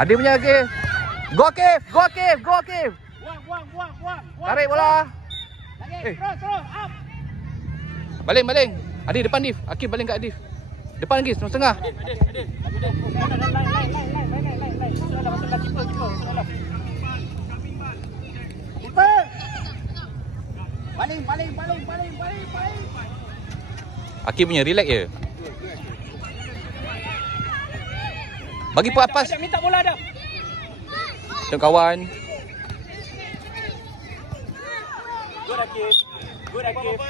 Adif punya Akif. Go Akif, go Akif, go Akif. Buang. Tarik bola. Lagi, terus, up. Baling. Adif depan Adif. Akif baling kat Adif. Depan lagi, setengah. Adif. Lain. Sudah dah masuk keeper. Sudah. Keeper. Baling. Akif punya relax je. Bagi pas. Ada minta bola dah. Tengok kawan. Good Akif.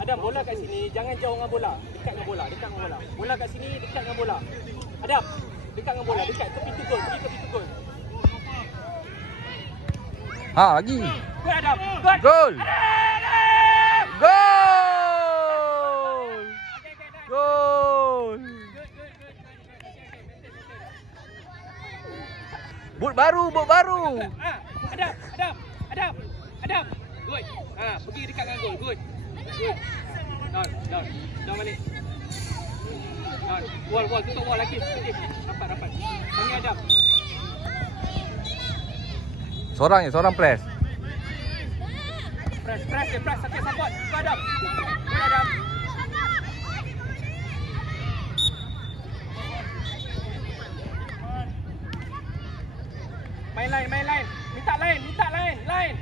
Adam, bola kat sini, jangan jauh dengan bola. Dekat dengan bola. Bola kat sini, dekat dengan bola. Adam, dekat dengan bola, dekat ke pintu gol, pergi ke pintu gol. Lagi. Good Adam, good. Gol. Adam! Gol. Boot baru. Adam. Good. Pergi dekat dengan gol. Good. Down balik. Down. Wall, tutup wall lagi. Rapat. Panggil Adam. Seorang press. Press. Sakit support. Go Adam. Main line. Minta line.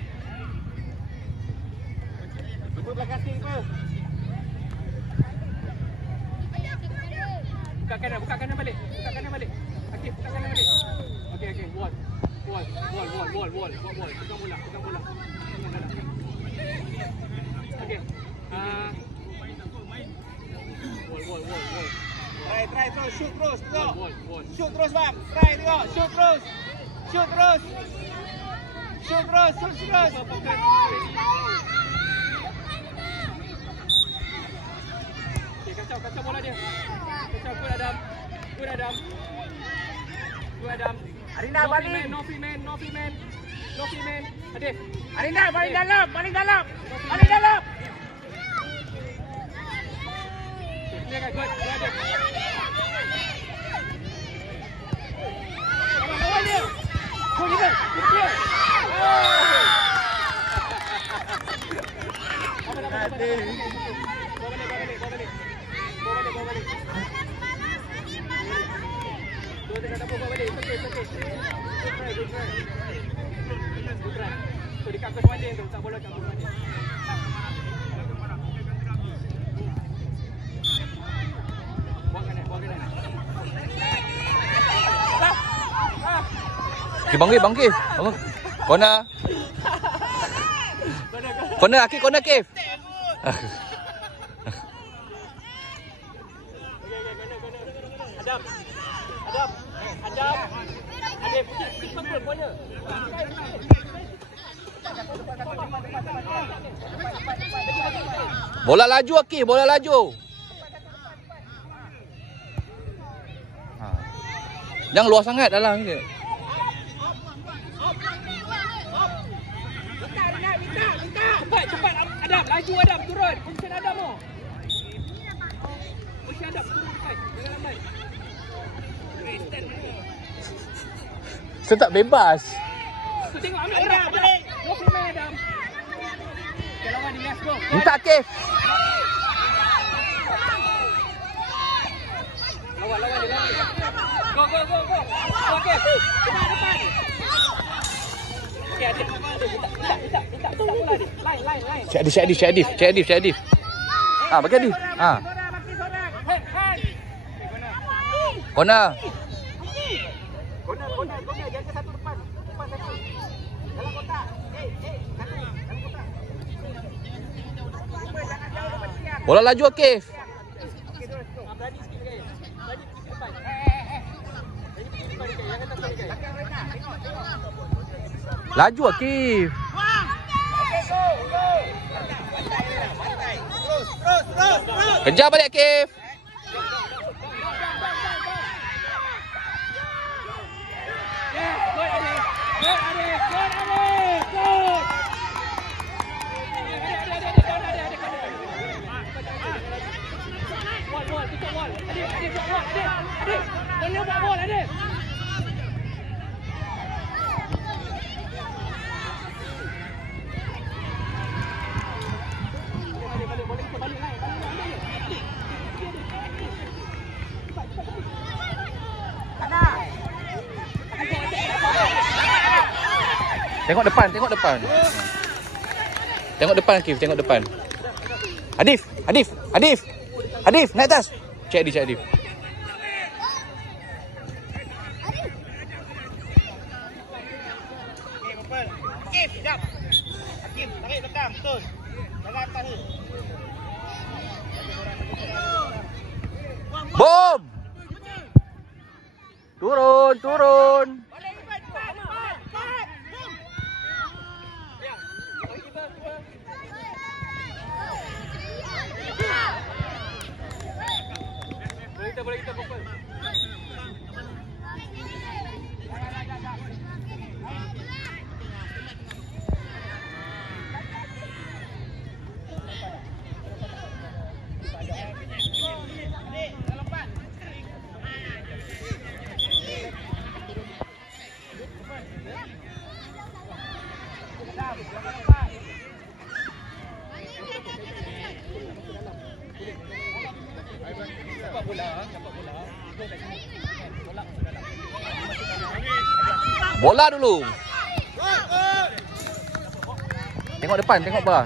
Ibu belakang sini tu. Buka kanan balik. Akif, buka kanan balik. Okey. Wall. Pegang bola. Okey. Wall. Try terus, shoot terus. Shoot terus, bang. Try tengok, shoot terus. Okey, kacau bola dia. Good Adam. Arina balik. No free man. Adif. Arina balik dalam. Balik dalam. Good Adif. Lawan dia. Gol dia. Bawa balik. Dua tengah dapur bawa balik. Okey. Good try. Tu dekat kos Madin tu, tak bola kat kos Madin. Buang kanan. Bangkit. Corner Akif. Adam. Ada keeper corner. Bola laju Akif, Jangan luar sangat dalam ni. Minta. Cepat Adam, laju Adam, turun. Position Adam tu. Turun dekat. Jangan lambat. Saya tak bebas. Tengok ambil Adam. Balik. Go free Adam. Okay, lawan dia, let's go. Minta Akif. Lawan dia. Go. Okey. Depan. Okey, Adif. Minta bola dia. Line. Cek Adif. Bagi Adif. Corner. Jaga satu depan satu. Dalam kotak. Dalam kotak. Jangan jauh depan siang. Bola laju Akif. Okey, terus. Berani sikit guys. Berani sikit depan. Jangan tak sekali guys. Tengok. Laju Akif. Okey, go. Terus. Kejar balik Akif. tutup wall. Adif buat wall. Adif. Kena buat wall, Adif. Boleh kita balik naik. Tengok depan. Tengok depan, Akif, tengok depan. Adif, naik atas. Cek Adif. Akif, sekejap. Akif, tarik belakang, betul. Jangan atas ni. Bom! Turun. Boleh kita pukul. Bola dulu. Tengok depan, tengok bawah.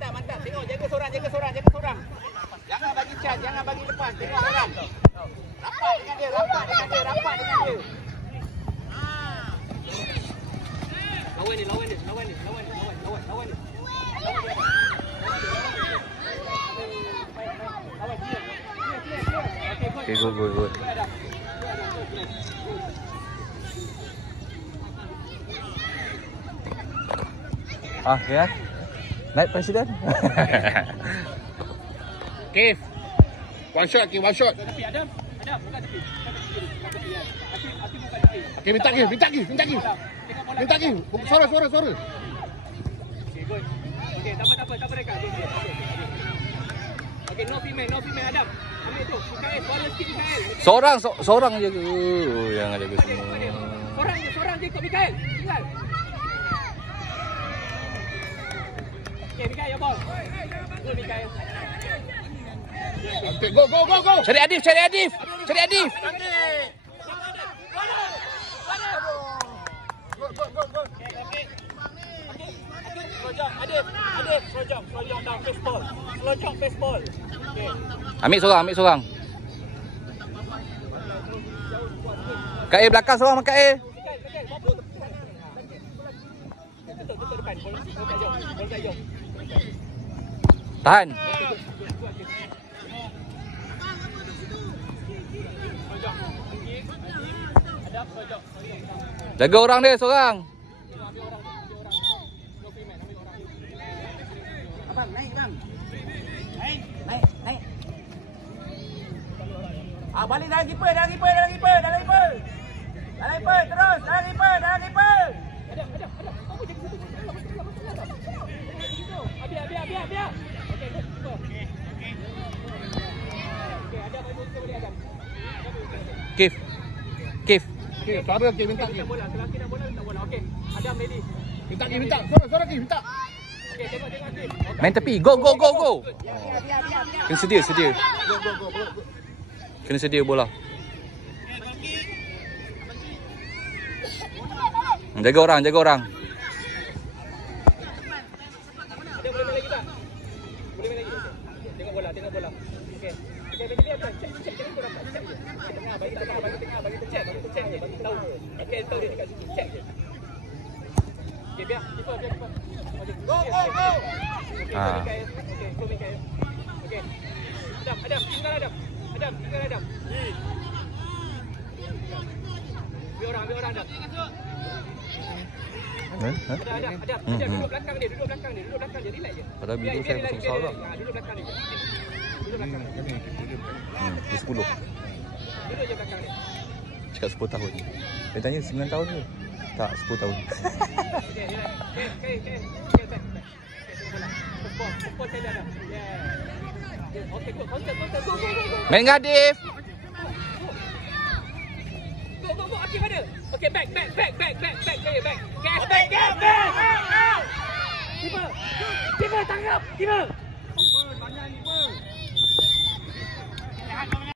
Mantap. Tengok, jaga seorang. Jangan bagi charge, jangan bagi lepas. Tengok orang. Rapat dengan dia. Lawan ni. Okay, good. Ya. Naik presiden. Kif. One shot. Tepi Adam, buka tepi. Akif buka tepi. Okey, minta Kif. Suara. Okey, good. Okey, tak apa dekat. Okey, no female Adam. Ambil tu. Mikael, suara sikit Mikael. Seorang je ke? Oh, yang ada ke semua. Seorang je ikut Mikael. Tinggal. Okey, Mikael, your ball. Good, Mikael. Okay, go. Cari Adif. Slow jump down, face ball. Okay. Ambil seorang. Kak A belakang seorang, Kak A. Betul depan. Bola kat jom. Tahan. Jaga orang dia seorang. Abang, naik bang. Naik. Balik dalam keeper. Dalam keeper, terus. Dalam keeper. Adam. Kamu jadi situ. Biar. Okey, good. Okey, Adam boleh Adam. Kif. Okey, suara Kif minta Kif. Bola, lelaki nak bola, minta bola. Okey. Adam ready. Minta. Suara Kif minta. Okey, tengok Kif. Main tepi. Go. Biar. Kena sedia. Go. Kena sedia bola. Jaga orang. Ada boleh main lagi tak? Boleh main lagi. Tengok bola. Okey. Biar. Cek kau dapat. Cek je. Bagi tengah. Bagi tu cek je. Bagi tahu. Okey, tahu dia dekat situ. Cek je. Okey, biar. Keeper. Go. Okey, go Mikael. Okey. Adam, tinggal Adam. Biar orang Adam. Adam, duduk belakang dia. Relax je. Padahal video saya besar lah. Duduk belakang dia. Dia 10. Duduk je belakang dia. Cakap 10 tahun. Dia tanya 9 tahun ke? Tak, 10 tahun. Okey, relax. Okey. Bola. Football saya ada. Yeah. Okay, go. Counter. Go. Main dengan Adif. Go. Akif ada. Okay, back. Back. Gas. Keeper, tangkap. Keeper.